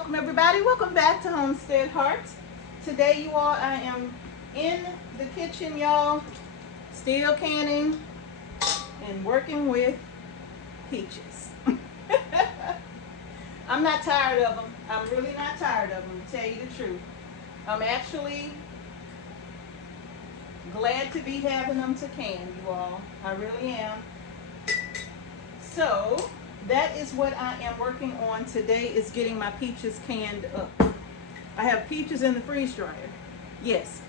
welcome everybody. Welcome back to Homestead Heart. Today, you all, I am in the kitchen, y'all, still canning and working with peaches. I'm not tired of them. I'm really not tired of them, to tell you the truth. I'm actually glad to be having them to can, you all. I really am. So that is what I am working on today, is getting my peaches canned up. I have peaches in the freeze dryer. Yes,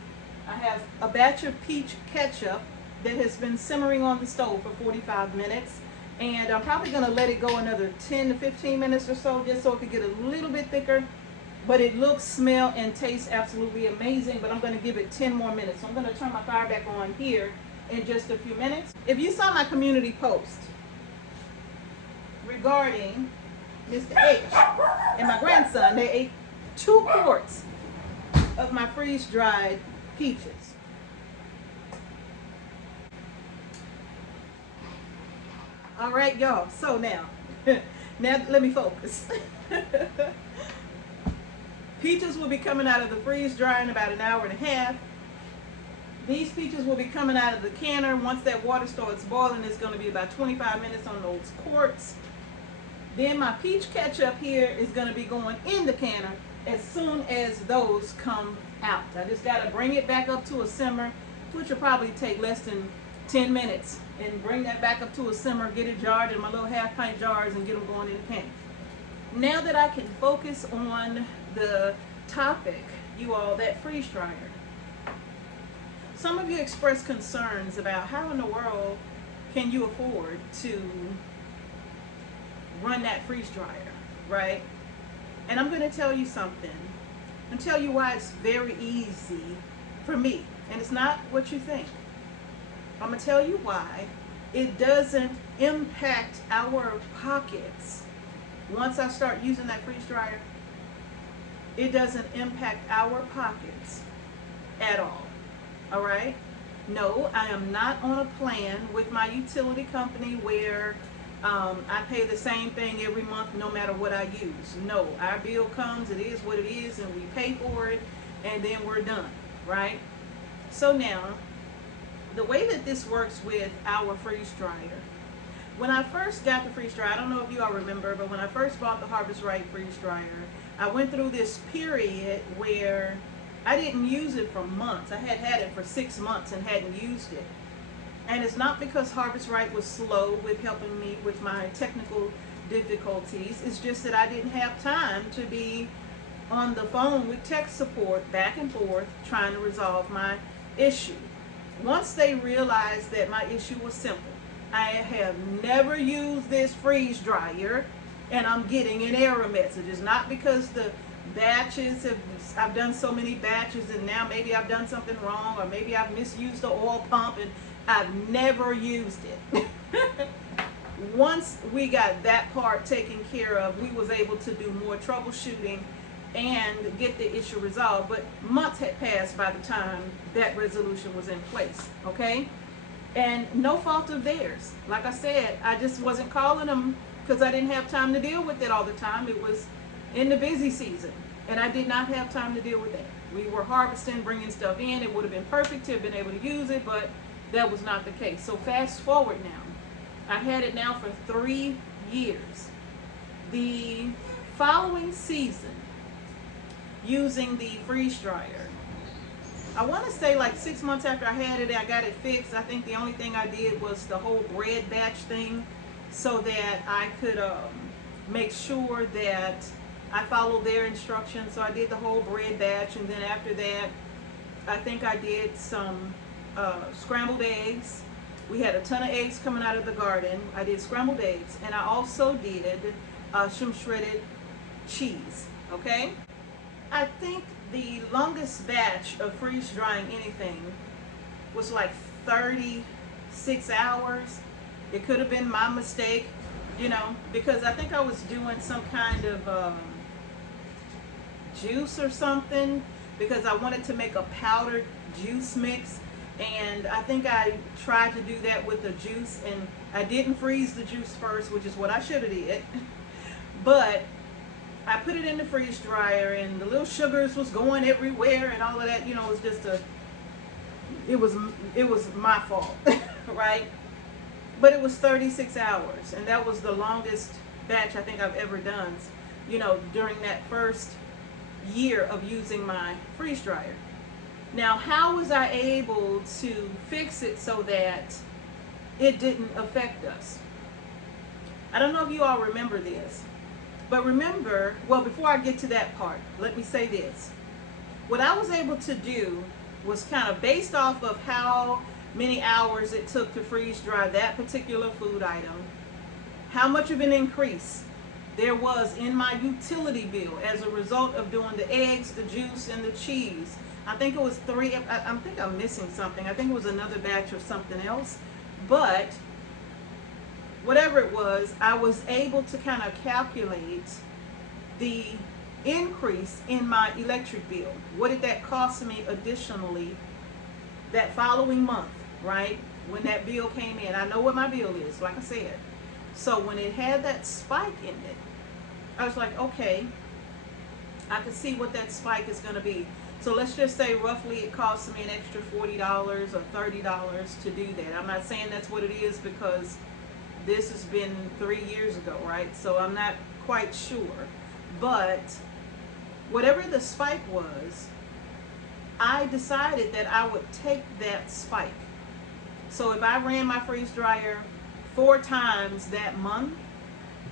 I have a batch of peach ketchup that has been simmering on the stove for 45 minutes. And I'm probably going to let it go another 10 to 15 minutes or so, just so it could get a little bit thicker. But it looks, smell, and tastes absolutely amazing. But I'm going to give it 10 more minutes. So I'm going to turn my fire back on here in just a few minutes. If you saw my community post regarding Mr. H and my grandson, they ate 2 quarts of my freeze-dried peaches. All right, y'all. So now let me focus. Peaches will be coming out of the freeze dryer in about an hour and a half. These peaches will be coming out of the canner. Once that water starts boiling, it's going to be about 25 minutes on those quarts. Then my peach ketchup here is going to be going in the canner as soon as those come out. I just got to bring it back up to a simmer, which will probably take less than 10 minutes, and bring that back up to a simmer, get it jarred in my little half-pint jars, and get them going in the can. Now that I can focus on the topic, you all, that freeze dryer. Some of you expressed concerns about how in the world can you afford to run that freeze dryer, right? And I'm going to tell you something. I'm going to tell you why it's very easy for me. And it's not what you think. I'm going to tell you why it doesn't impact our pockets. Once I start using that freeze dryer, it doesn't impact our pockets at all. All right? No, I am not on a plan with my utility company where I pay the same thing every month no matter what I use. No, our bill comes, it is what it is, and we pay for it, and then we're done, right? So now, the way that this works with our freeze dryer, when I first got the freeze dryer, I don't know if you all remember, but when I first bought the Harvest Right freeze dryer, I went through this period where I didn't use it for months. I had had it for 6 months and hadn't used it. And it's not because Harvest Right was slow with helping me with my technical difficulties. It's just that I didn't have time to be on the phone with tech support back and forth trying to resolve my issue. Once they realized that my issue was simple, I have never used this freeze dryer and I'm getting an error message. It's not because the batches I've done so many batches and now maybe I've done something wrong, or maybe I've misused the oil pump and I've never used it. Once we got that part taken care of, we was able to do more troubleshooting and get the issue resolved. But months had passed by the time that resolution was in place, okay? And no fault of theirs. Like I said, I just wasn't calling them because I didn't have time to deal with it all the time. It was in the busy season, and I did not have time to deal with that. We were harvesting, bringing stuff in. It would have been perfect to have been able to use it, but that was not the case. So fast forward now. I've had it now for 3 years. The following season, using the freeze dryer, I want to say like 6 months after I had it, I got it fixed. I think the only thing I did was the whole bread batch thing so that I could make sure that I followed their instructions. So I did the whole bread batch, and then after that, I think I did some scrambled eggs. We had a ton of eggs coming out of the garden. I did scrambled eggs, and I also did some shredded cheese, okay? I think the longest batch of freeze drying anything was like 36 hours. It could have been my mistake, you know, because I think I was doing some kind of juice or something, because I wanted to make a powdered juice mix. And I think I tried to do that with the juice, and I didn't freeze the juice first, which is what I should have did. But I put it in the freeze dryer, and the little sugars was going everywhere and all of that. You know, it was just it was my fault, right? But it was 36 hours, and that was the longest batch I think I've ever done, you know, during that first year of using my freeze dryer. Now, how was I able to fix it so that it didn't affect us? I don't know if you all remember this, but remember, well, before I get to that part, let me say this. What I was able to do was kind of based off of how many hours it took to freeze dry that particular food item, how much of an increase there was in my utility bill as a result of doing the eggs, the juice, and the cheese. I think it was 3, I think I'm missing something. I think it was another batch of something else. But whatever it was, I was able to kind of calculate the increase in my electric bill. What did that cost me additionally that following month, right? When that bill came in. I know what my bill is, like I said. So when it had that spike in it, I was like, okay, I can see what that spike is going to be. So let's just say roughly it costs me an extra $40 or $30 to do that. I'm not saying that's what it is because this has been 3 years ago, right? So I'm not quite sure. But whatever the spike was, I decided that I would take that spike. So if I ran my freeze dryer 4 times that month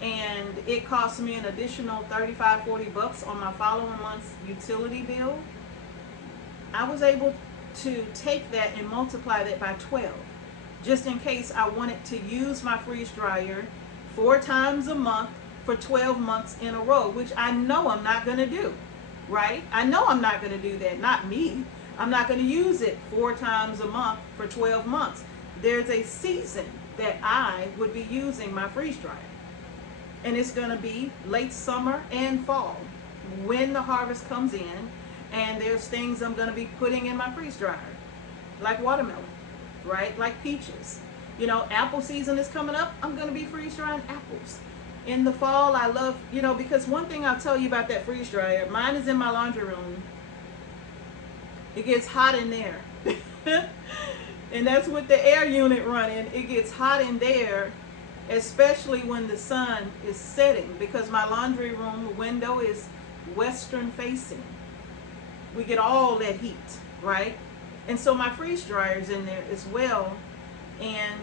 and it cost me an additional $35-40 on my following month's utility bill, I was able to take that and multiply that by 12, just in case I wanted to use my freeze dryer 4 times a month for 12 months in a row, which I know I'm not going to do, right? I know I'm not going to do that. Not me. I'm not going to use it 4 times a month for 12 months. There's a season that I would be using my freeze dryer, and it's going to be late summer and fall when the harvest comes in. And there's things I'm going to be putting in my freeze dryer, like watermelon, right? Like peaches. You know, apple season is coming up. I'm going to be freeze drying apples. In the fall, I love, you know, because one thing I'll tell you about that freeze dryer, mine is in my laundry room. It gets hot in there. And that's with the air unit running. It gets hot in there, especially when the sun is setting, because my laundry room window is western facing. We get all that heat, right? And so my freeze dryer is in there as well. And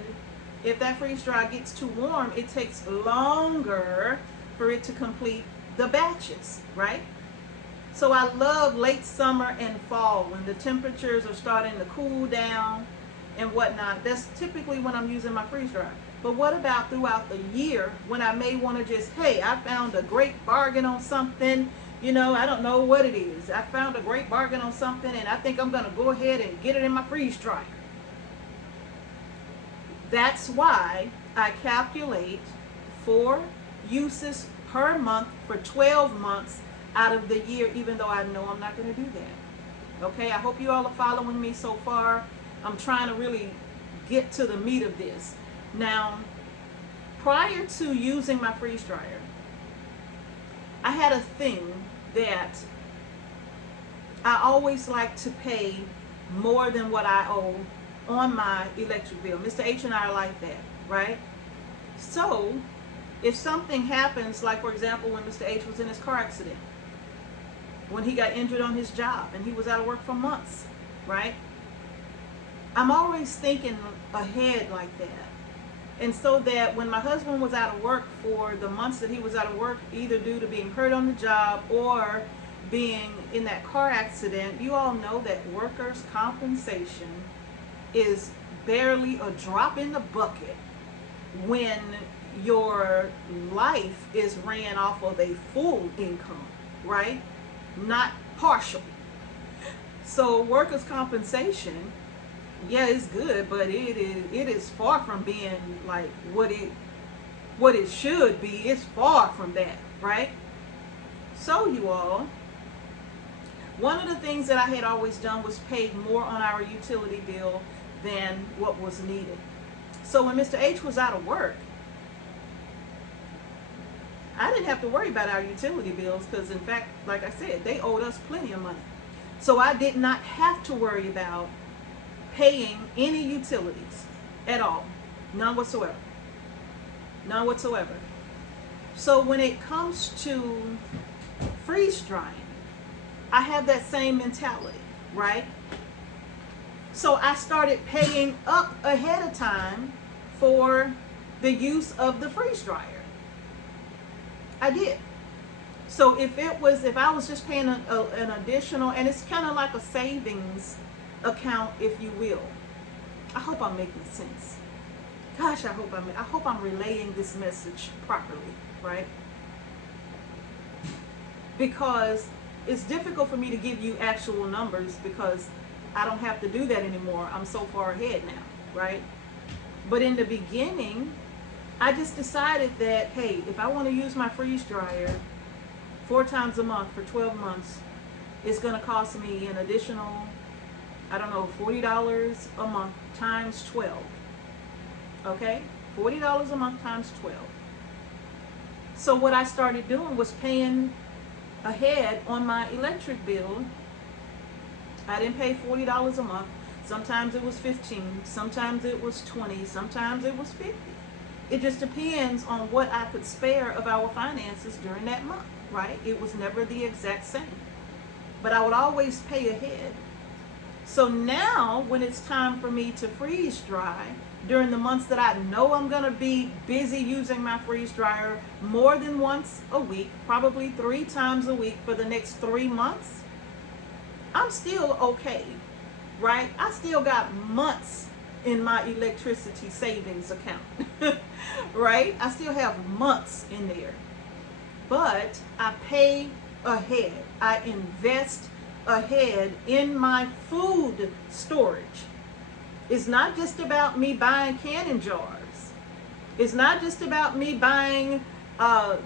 if that freeze dryer gets too warm, it takes longer for it to complete the batches, right? So I love late summer and fall when the temperatures are starting to cool down and whatnot. That's typically when I'm using my freeze dryer. But what about throughout the year when I may want to just, hey, I found a great bargain on something. You know, I don't know what it is. I found a great bargain on something and I think I'm going to go ahead and get it in my freeze dryer. That's why I calculate 4 uses per month for 12 months out of the year, even though I know I'm not going to do that. Okay, I hope you all are following me so far. I'm trying to really get to the meat of this. Now, prior to using my freeze dryer, I had a thing that I always like to pay more than what I owe on my electric bill. Mr. H and I are like that, right? So if something happens, like for example when Mr. H was in his car accident, when he got injured on his job and he was out of work for months, right? I'm always thinking ahead like that. And so that when my husband was out of work for the months that he was out of work, either due to being hurt on the job or being in that car accident, you all know that workers' compensation is barely a drop in the bucket when your life is ran off of a full income, right? Not partial. So workers' compensation, yeah, it's good, but it is far from being like what it should be. It's far from that, right? So you all, one of the things that I had always done was paid more on our utility bill than what was needed. So when Mr. H was out of work, I didn't have to worry about our utility bills because, in fact, like I said, they owed us plenty of money. So I did not have to worry about paying any utilities at all. None whatsoever. None whatsoever. So when it comes to freeze drying, I have that same mentality, right? So I started paying up ahead of time for the use of the freeze dryer. I did. So if I was just paying an additional, and it's kind of like a savings account, if you will. I hope I'm making sense. Gosh, I hope I'm relaying this message properly, right? Because it's difficult for me to give you actual numbers because I don't have to do that anymore. I'm so far ahead now, right? But in the beginning, I just decided that, hey, if I want to use my freeze dryer 4 times a month for 12 months, it's going to cost me an additional, I don't know, $40 a month times 12. Okay? $40 a month times 12. So what I started doing was paying ahead on my electric bill. I didn't pay $40 a month. Sometimes it was $15, sometimes it was $20, sometimes it was $50. It just depends on what I could spare of our finances during that month, right? It was never the exact same. But I would always pay ahead. So now when it's time for me to freeze dry, during the months that I know I'm going to be busy using my freeze dryer more than once a week, probably 3 times a week for the next 3 months, I'm still okay, right? I still got months in my electricity savings account, right? I still have months in there. But I pay ahead. I invest ahead in my food storage. It's not just about me buying canning jars. It's not just about me buying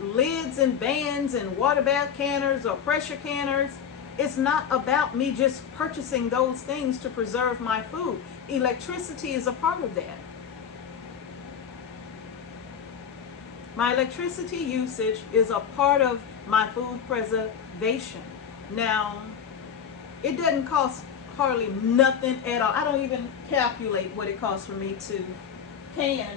lids and bands and water bath canners or pressure canners. It's not about me just purchasing those things to preserve my food. Electricity is a part of that. My electricity usage is a part of my food preservation. Now, it doesn't cost hardly nothing at all. I don't even calculate what it costs for me to can.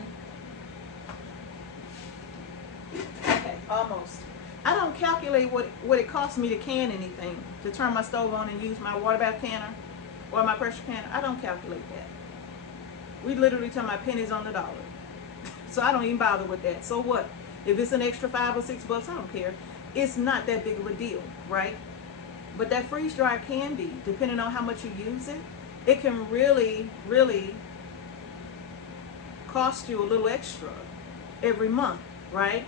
Okay, almost. I don't calculate what it costs me to can anything, to turn my stove on and use my water bath canner or my pressure canner. I don't calculate that. We literally turn my pennies on the dollar. So I don't even bother with that. So what? If it's an extra $5 or $6, I don't care. It's not that big of a deal, right? But that freeze dryer can be, depending on how much you use it. It can really, really cost you a little extra every month, right?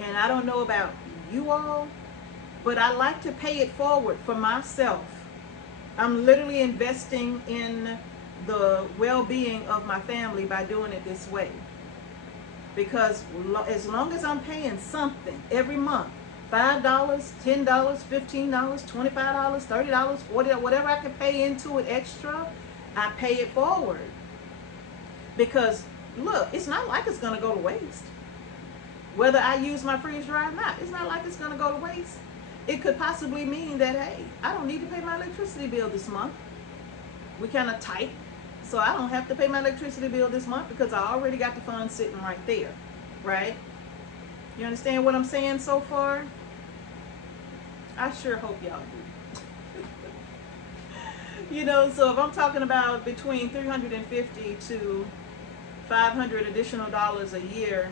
And I don't know about you all, but I like to pay it forward for myself. I'm literally investing in the well-being of my family by doing it this way. Because as long as I'm paying something every month, $5, $10, $15, $25, $30, $40, whatever I can pay into it extra, I pay it forward. Because look, it's not like it's going to go to waste. Whether I use my freeze dryer or not, it's not like it's going to go to waste. It could possibly mean that, hey, I don't need to pay my electricity bill this month. We kind of tight. So I don't have to pay my electricity bill this month because I already got the funds sitting right there, right? You understand what I'm saying so far? I sure hope y'all do. You know, so if I'm talking about between $350 to $500 additional dollars a year,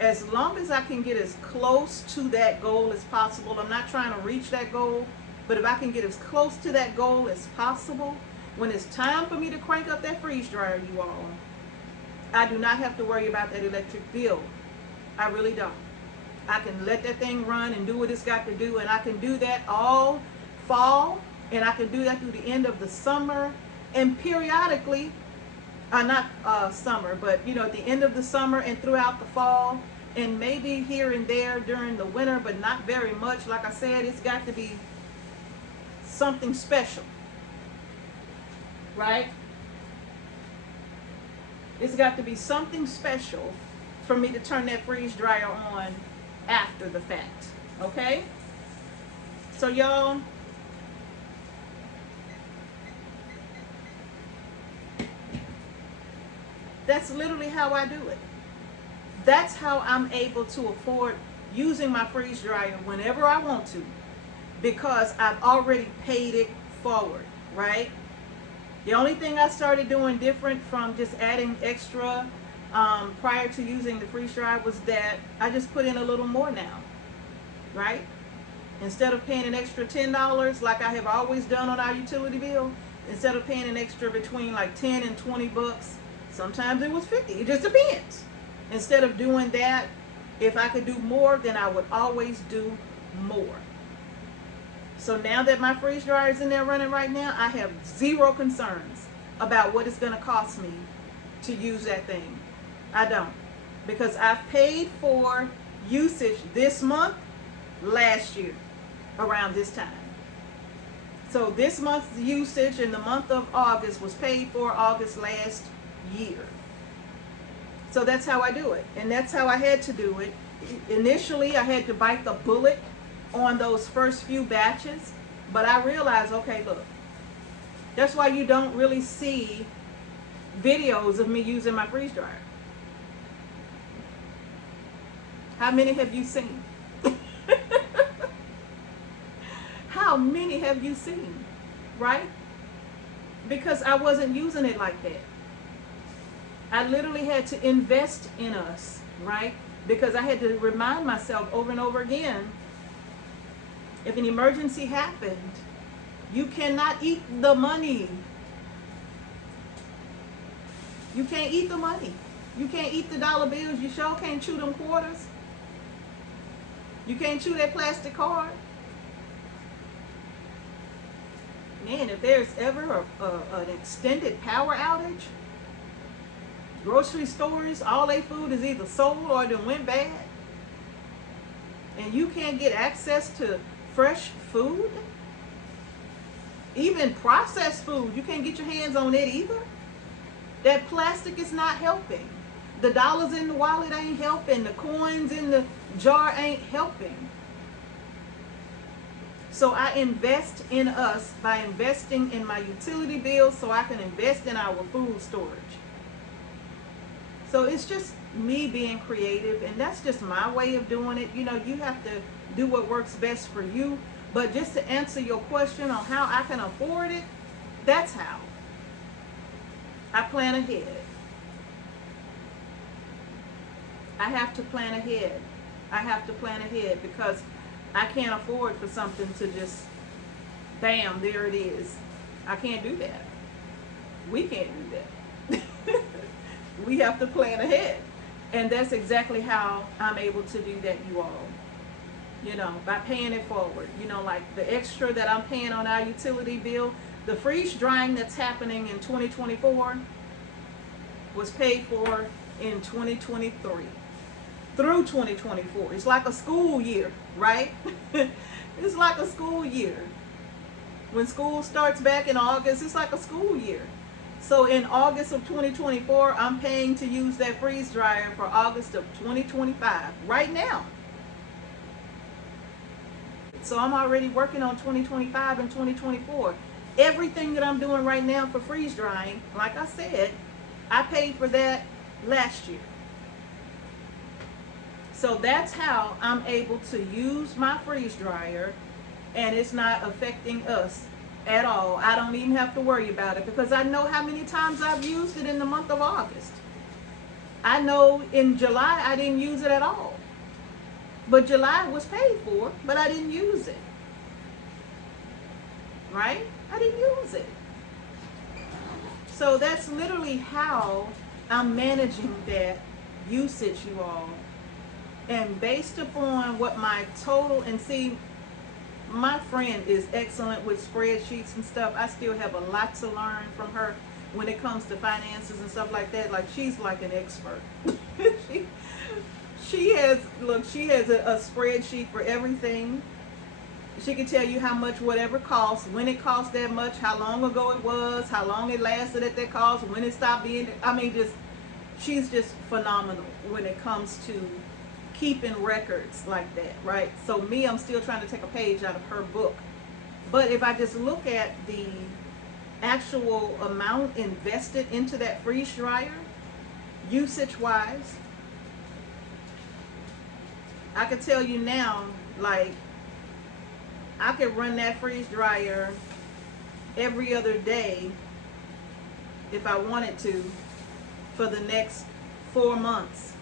as long as I can get as close to that goal as possible, I'm not trying to reach that goal, but if I can get as close to that goal as possible, when it's time for me to crank up that freeze dryer, you all, I do not have to worry about that electric bill. I really don't. I can let that thing run and do what it's got to do, and I can do that all fall, and I can do that through the end of the summer, and periodically, not summer, but you know, at the end of the summer and throughout the fall, and maybe here and there during the winter, but not very much. Like I said, it's got to be something special, right? It's got to be something special for me to turn that freeze dryer on after the fact. Okay? So y'all, that's literally how I do it. That's how I'm able to afford using my freeze dryer whenever I want to, because I've already paid it forward, right? The only thing I started doing different from just adding extra prior to using the freeze dryer was that I just put in a little more now, right? Instead of paying an extra $10 like I have always done on our utility bill, instead of paying an extra between like 10 and 20 bucks, sometimes it was 50. It just depends. Instead of doing that, if I could do more, then I would always do more. So now that my freeze dryer is in there running right now, I have zero concerns about what it's going to cost me to use that thing. I don't. Because I've paid for usage this month, last year, around this time. So this month's usage in the month of August was paid for August last year. So that's how I do it. And that's how I had to do it. Initially, I had to bite the bullet on those first few batches. But I realized, okay, look, that's why you don't really see videos of me using my freeze dryer. How many have you seen? How many have you seen? Right? Because I wasn't using it like that. I literally had to invest in us, right? Because I had to remind myself over and over again, if an emergency happened, you cannot eat the money. You can't eat the money. You can't eat the dollar bills. You sure can't chew them quarters. You can't chew that plastic card. Man, if there's ever an extended power outage, grocery stores, all their food is either sold or it went bad. And you can't get access to fresh food. Even processed food, you can't get your hands on it either. That plastic is not helping. The dollars in the wallet ain't helping. The coins in the jar ain't helping. So I invest in us by investing in my utility bills so I can invest in our food storage. So it's just me being creative, and that's just my way of doing it. You know, you have to do what works best for you. But just to answer your question on how I can afford it, that's how. I plan ahead. I have to plan ahead. I have to plan ahead because I can't afford for something to just, bam, there it is. I can't do that. We can't do that. We have to plan ahead. And that's exactly how I'm able to do that, you all. You know, by paying it forward. You know, like the extra that I'm paying on our utility bill, the freeze drying that's happening in 2024 was paid for in 2023 through 2024. It's like a school year, right? It's like a school year. When school starts back in August, it's like a school year. So in August of 2024, I'm paying to use that freeze dryer for August of 2025 right now. So I'm already working on 2025 and 2024. Everything that I'm doing right now for freeze drying, like I said, I paid for that last year. So that's how I'm able to use my freeze dryer, and it's not affecting us at all. I don't even have to worry about it because I know how many times I've used it in the month of August. I know in July I didn't use it at all. But July was paid for, but I didn't use it. Right? I didn't use it. So that's literally how I'm managing that usage, you all. And based upon what my total, and see, my friend is excellent with spreadsheets and stuff. I still have a lot to learn from her when it comes to finances and stuff like that. Like, she's like an expert. She has a spreadsheet for everything. She can tell you how much whatever costs, when it cost that much, how long ago it was, how long it lasted at that cost, when it stopped being, I mean, she's just phenomenal when it comes to keeping records like that, right? So me, I'm still trying to take a page out of her book. But if I just look at the actual amount invested into that freeze dryer, usage wise, I can tell you now, like, I could run that freeze dryer every other day if I wanted to for the next 4 months,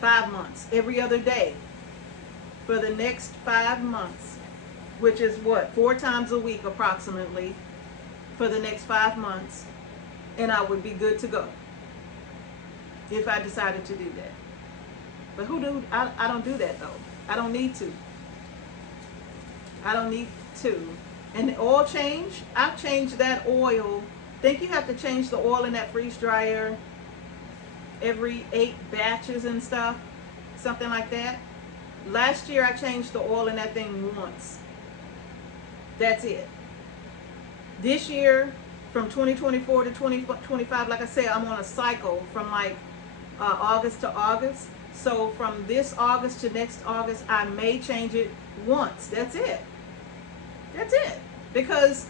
5 months, every other day for the next 5 months, which is what, 4 times a week approximately for the next 5 months, and I would be good to go if I decided to do that. But I don't do that though. I don't need to. I don't need to. And the oil change, I've changed that oil. I think you have to change the oil in that freeze dryer every 8 batches and stuff, something like that. Last year I changed the oil in that thing once. That's it. This year, from 2024 to 2025, like I said, I'm on a cycle from like August to August. So from this August to next August, I may change it once. That's it. That's it. Because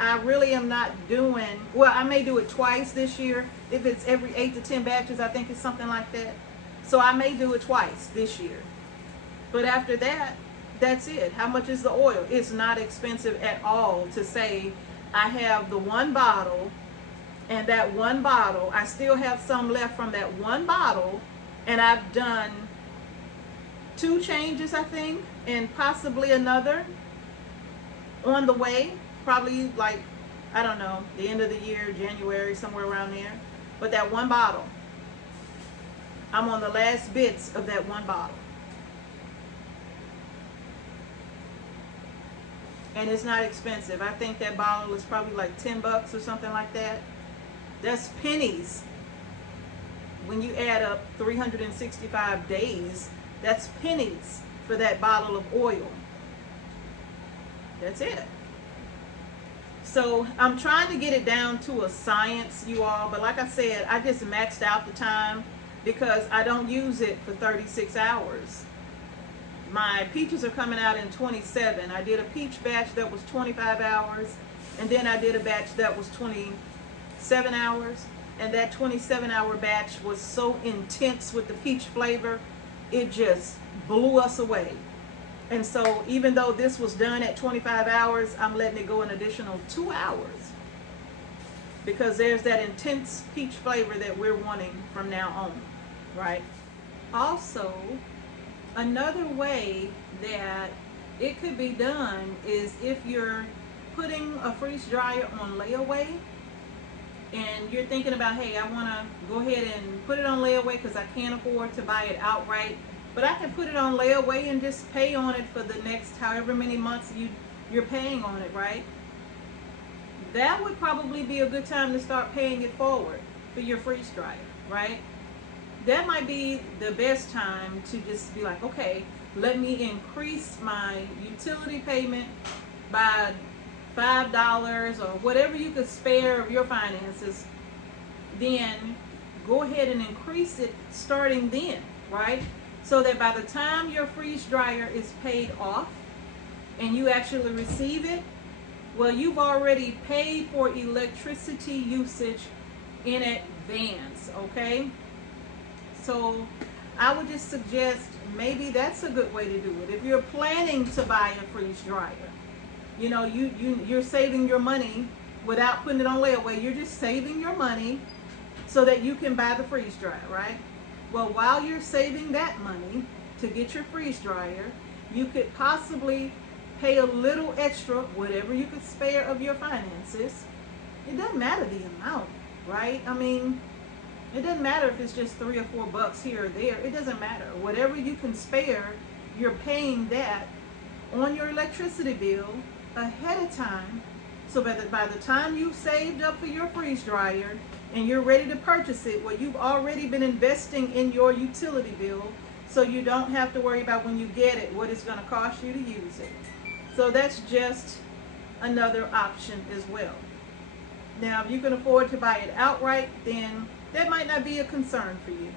I really am not doing, well, I may do it twice this year. If it's every 8 to 10 batches, I think it's something like that. So I may do it twice this year. But after that, that's it. How much is the oil? It's not expensive at all to say I have the one bottle, and that one bottle, I still have some left from that one bottle, and I've done 2 changes, I think, and possibly another on the way, probably like, I don't know, the end of the year, January, somewhere around there. But that one bottle, I'm on the last bits of that one bottle. And it's not expensive. I think that bottle is probably like 10 bucks or something like that. That's pennies. When you add up 365 days, that's pennies for that bottle of oil. That's it. So I'm trying to get it down to a science, you all, but like I said, I just maxed out the time because I don't use it for 36 hours. My peaches are coming out in 27. I did a peach batch that was 25 hours, and then I did a batch that was 27 hours, and that 27-hour batch was so intense with the peach flavor, it just blew us away. And so even though this was done at 25 hours, I'm letting it go an additional 2 hours because there's that intense peach flavor that we're wanting from now on, right? Also, another way that it could be done is if you're putting a freeze dryer on layaway and you're thinking about, hey, I want to go ahead and put it on layaway because I can't afford to buy it outright, but I can put it on layaway and just pay on it for the next however many months you're paying on it, right? That would probably be a good time to start paying it forward for your freeze dryer, right? That might be the best time to just be like, okay, let me increase my utility payment by $5 or whatever you could spare of your finances. Then go ahead and increase it starting then, right? So that by the time your freeze dryer is paid off and you actually receive it, well, you've already paid for electricity usage in advance, okay? So I would just suggest maybe that's a good way to do it. If you're planning to buy a freeze dryer, you know, you're saving your money without putting it on layaway. You're just saving your money so that you can buy the freeze dryer, right? Well, while you're saving that money to get your freeze dryer, you could possibly pay a little extra, whatever you could spare of your finances. It doesn't matter the amount, right? I mean, it doesn't matter if it's just $3 or $4 here or there. It doesn't matter. Whatever you can spare, you're paying that on your electricity bill ahead of time, so that by the time you've saved up for your freeze dryer and you're ready to purchase it, well, you've already been investing in your utility bill, so you don't have to worry about when you get it what it's going to cost you to use it. So that's just another option as well. Now, if you can afford to buy it outright, then that might not be a concern for you.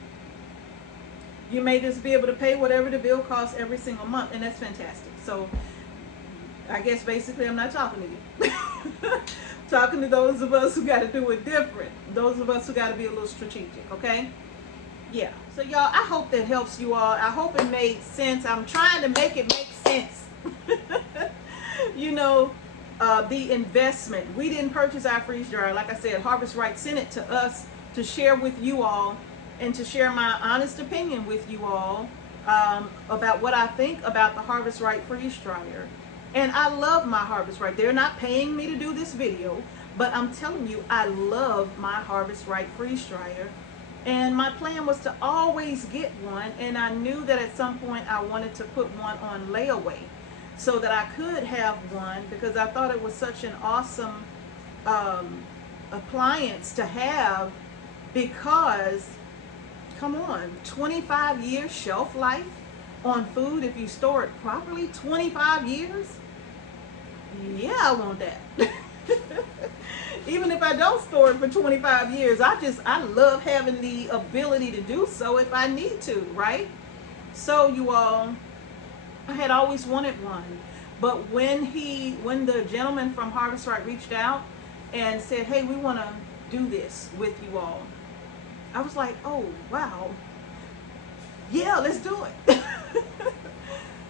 you may just be able to pay whatever the bill costs every single month, and that's fantastic. So I guess basically I'm not talking to you. Talking to those of us who got to do it different. Those of us who got to be a little strategic, okay? Yeah. So y'all, I hope that helps you all. I hope it made sense. I'm trying to make it make sense. You know, the investment. We didn't purchase our freeze dryer. Like I said, Harvest Right sent it to us to share with you all and to share my honest opinion with you all about what I think about the Harvest Right freeze dryer. And I love my Harvest Right. They're not paying me to do this video, but I'm telling you, I love my Harvest Right freeze dryer. And my plan was to always get one, and I knew that at some point I wanted to put one on layaway so that I could have one, because I thought it was such an awesome appliance to have, because, come on, 25 years shelf life on food if you store it properly. 25 years? Yeah, I want that. Even if I don't store it for 25 years, I love having the ability to do so if I need to, right? So you all, I had always wanted one. But when the gentleman from Harvest Right reached out and said, hey, we want to do this with you all, I was like, oh, wow. Yeah, let's do it.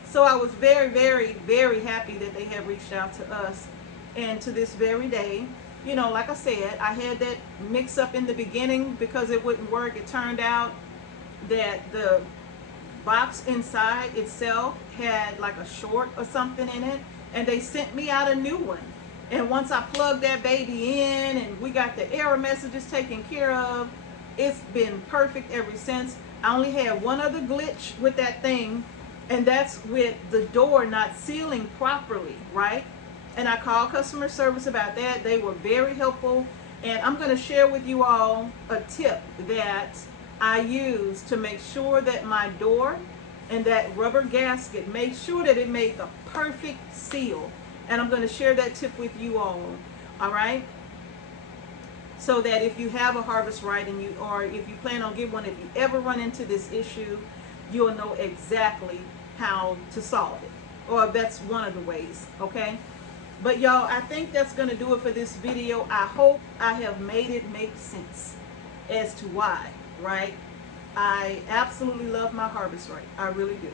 So I was very, very, very happy that they had reached out to us. And to this very day, you know, like I said, I had that mix up in the beginning because it wouldn't work. It turned out that the box inside itself had like a short or something in it, and they sent me out a new one. And once I plugged that baby in and we got the error messages taken care of, it's been perfect ever since. I only had one other glitch with that thing, and that's with the door not sealing properly, right? And I called customer service about that. They were very helpful. And I'm going to share with you all a tip that I use to make sure that my door and that rubber gasket, make sure that it made the perfect seal. And I'm going to share that tip with you all right? So that if you have a Harvest Right and or if you plan on getting one, if you ever run into this issue, you'll know exactly how to solve it. Or that's one of the ways, okay? But y'all, I think that's going to do it for this video. I hope I have made it make sense as to why, right? I absolutely love my Harvest Right. I really do.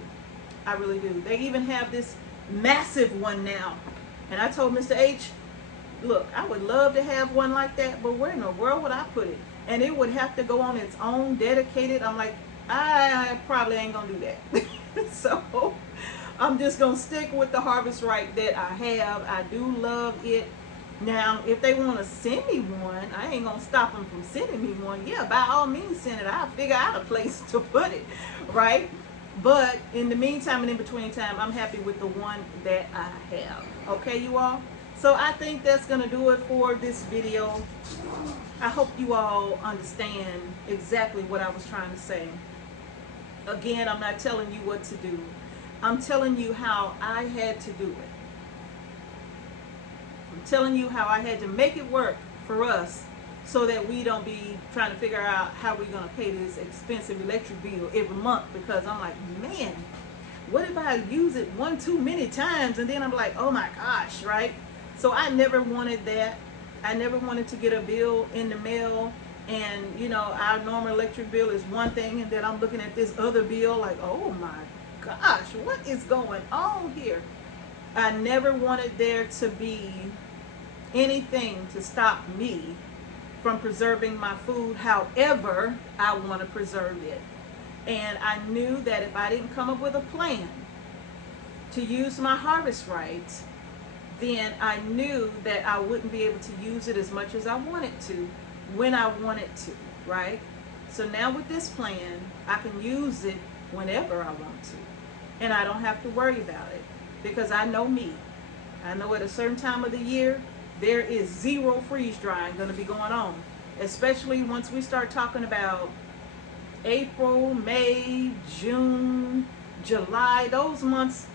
I really do. They even have this massive one now. And I told Mr. H, look, I would love to have one like that, but where in the world would I put it? And it would have to go on its own dedicated. I'm like, I probably ain't going to do that. So I'm just going to stick with the Harvest Right that I have. I do love it. Now, if they want to send me one, I ain't going to stop them from sending me one. Yeah, by all means, send it. I'll figure out a place to put it, right? But in the meantime and in between time, I'm happy with the one that I have. Okay, you all? So I think that's going to do it for this video. I hope you all understand exactly what I was trying to say. Again, I'm not telling you what to do. I'm telling you how I had to do it. I'm telling you how I had to make it work for us so that we don't be trying to figure out how we're going to pay this expensive electric bill every month, because I'm like, man, what if I use it one too many times and then I'm like, oh my gosh, right? So I never wanted that. I never wanted to get a bill in the mail and, you know, our normal electric bill is one thing and then I'm looking at this other bill like, oh my gosh, what is going on here? I never wanted there to be anything to stop me from preserving my food however I want to preserve it. And I knew that if I didn't come up with a plan to use my Harvest Right, then I knew that I wouldn't be able to use it as much as I wanted to when I wanted to, right? So now with this plan, I can use it whenever I want to. And I don't have to worry about it because I know me. I know at a certain time of the year, there is zero freeze drying going to be going on. Especially once we start talking about April, May, June, July, those months,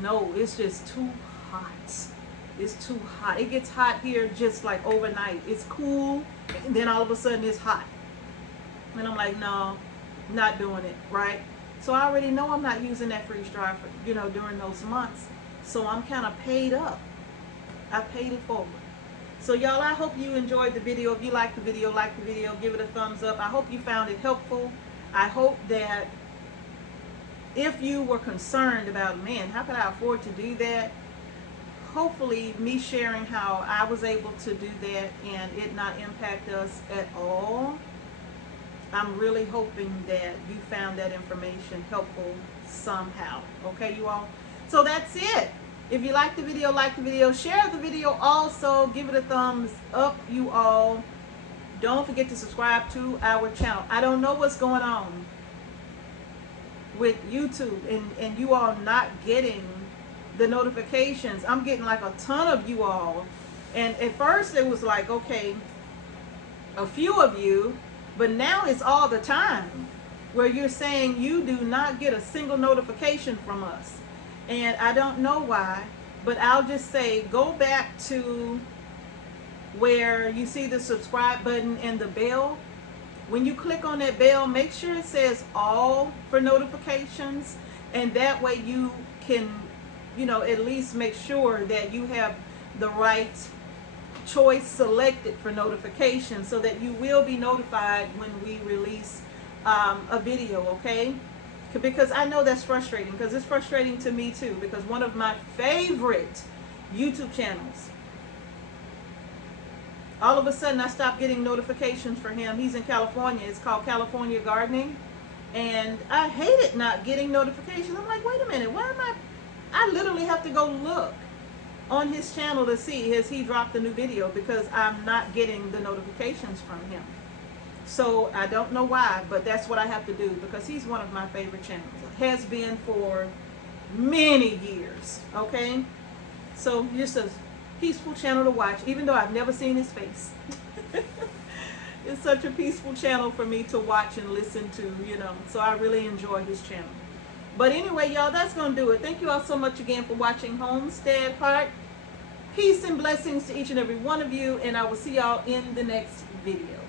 no, it's just too hot. It's too hot. It gets hot here just like overnight. It's cool, and then all of a sudden it's hot. And I'm like, no, not doing it, right? So I already know I'm not using that freeze dryer for, you know, during those months. So I'm kind of paid up. I paid it forward. So y'all, I hope you enjoyed the video. If you liked the video, give it a thumbs up. I hope you found it helpful. I hope that if you were concerned about, man, how could I afford to do that? Hopefully me sharing how I was able to do that and it not impact us at all. I'm really hoping that you found that information helpful somehow. Okay, you all? So that's it. If you like the video, share the video also. Give it a thumbs up, you all. Don't forget to subscribe to our channel. I don't know what's going on with YouTube and you all not getting the notifications. I'm getting like a ton of you all. And at first it was like, okay, a few of you, but now it's all the time where you're saying you do not get a single notification from us. And I don't know why, but I'll just say go back to where you see the subscribe button and the bell. When you click on that bell, make sure it says all for notifications, and that way you can, you know, at least make sure that you have the right choice selected for notifications so that you will be notified when we release a video, okay? Because I know that's frustrating, because it's frustrating to me too, because one of my favorite YouTube channels, all of a sudden I stopped getting notifications for him. He's in California. It's called California Gardening. And I hated not getting notifications. I'm like, wait a minute, why am I literally have to go look on his channel to see has he dropped a new video, because I'm not getting the notifications from him. So I don't know why, but that's what I have to do, because he's one of my favorite channels. Has been for many years, okay? So just a peaceful channel to watch, even though I've never seen his face. It's such a peaceful channel for me to watch and listen to, you know. So I really enjoy his channel. But anyway, y'all, that's going to do it. Thank you all so much again for watching Homestead Heart. Peace and blessings to each and every one of you, and I will see y'all in the next video.